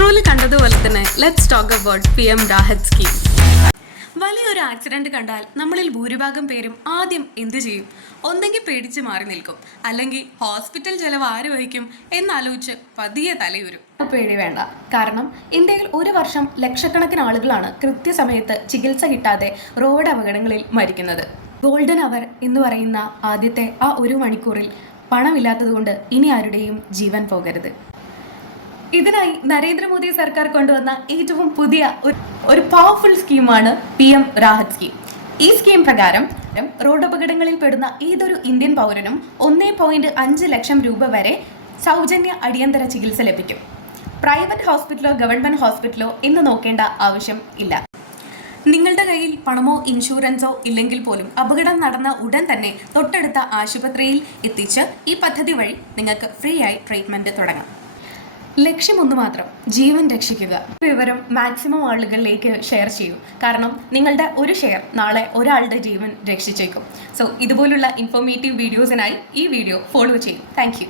ഇൻട്രോയിൽ കണ്ടതുപോലെ തന്നെ let's talk about PM Rahat scheme. വലിയൊരു ആക്സിഡന്റ് കണ്ടാൽ നമ്മളിൽ ഭൂരിഭാഗം പേരും ആദ്യം എന്തു ചെയ്യും? ഒന്നെങ്കിൽ പേടിച്ച് മാറി നിൽക്കും, അല്ലെങ്കിൽ ഹോസ്പിറ്റൽ ചെലവ് ആര് വഹിക്കും എന്നാലോചിച്ച് പതിയെ തലയൂരും. പേടി വേണ്ട, കാരണം ഇന്ത്യയിൽ ഒരു വർഷം ലക്ഷക്കണക്കിന് ആളുകളാണ് കൃത്യസമയത്ത് ചികിത്സ കിട്ടാതെ റോഡ് അപകടങ്ങളിൽ മരിക്കുന്നത്. ഗോൾഡൻ അവർ എന്ന് പറയുന്ന ആദ്യത്തെ ആ ഒരു മണിക്കൂറിൽ പണമില്ലാത്തതുകൊണ്ട് ഇനി ആരുടെയും ജീവൻ പോകരുത്. ഇതിനായി നരേന്ദ്രമോദി സർക്കാർ കൊണ്ടുവന്ന ഏറ്റവും പുതിയ ഒരു പവർഫുൾ സ്കീമാണ് PM രാഹത് സ്കീം. ഈ സ്കീം പ്രകാരം റോഡ് അപകടങ്ങളിൽ പെടുന്ന ഏതൊരു ഇന്ത്യൻ പൗരനും 1.5 ലക്ഷം രൂപ വരെ സൗജന്യ അടിയന്തര ചികിത്സ ലഭിക്കും. പ്രൈവറ്റ് ഹോസ്പിറ്റലോ ഗവൺമെന്റ് ഹോസ്പിറ്റലോ എന്ന് നോക്കേണ്ട ആവശ്യം ഇല്ല. നിങ്ങളുടെ കയ്യിൽ പണമോ ഇൻഷുറൻസോ ഇല്ലെങ്കിൽ പോലും അപകടം നടന്ന ഉടൻ തന്നെ തൊട്ടടുത്ത ആശുപത്രിയിൽ എത്തിച്ച് ഈ പദ്ധതി വഴി നിങ്ങൾക്ക് ഫ്രീ ആയി ട്രീറ്റ്മെന്റ് തുടങ്ങാം. ലക്ഷ്യം ഒന്ന് മാത്രം, ജീവൻ രക്ഷിക്കുക. വിവരം മാക്സിമം ആളുകളിലേക്ക് ഷെയർ ചെയ്യൂ, കാരണം നിങ്ങളുടെ ഒരു ഷെയർ നാളെ ഒരാളുടെ ജീവൻ രക്ഷിച്ചേക്കും. സോ ഇതുപോലുള്ള ഇൻഫോർമേറ്റീവ് വീഡിയോസിനായി ഈ വീഡിയോ ഫോളോ ചെയ്യൂ. Thank you.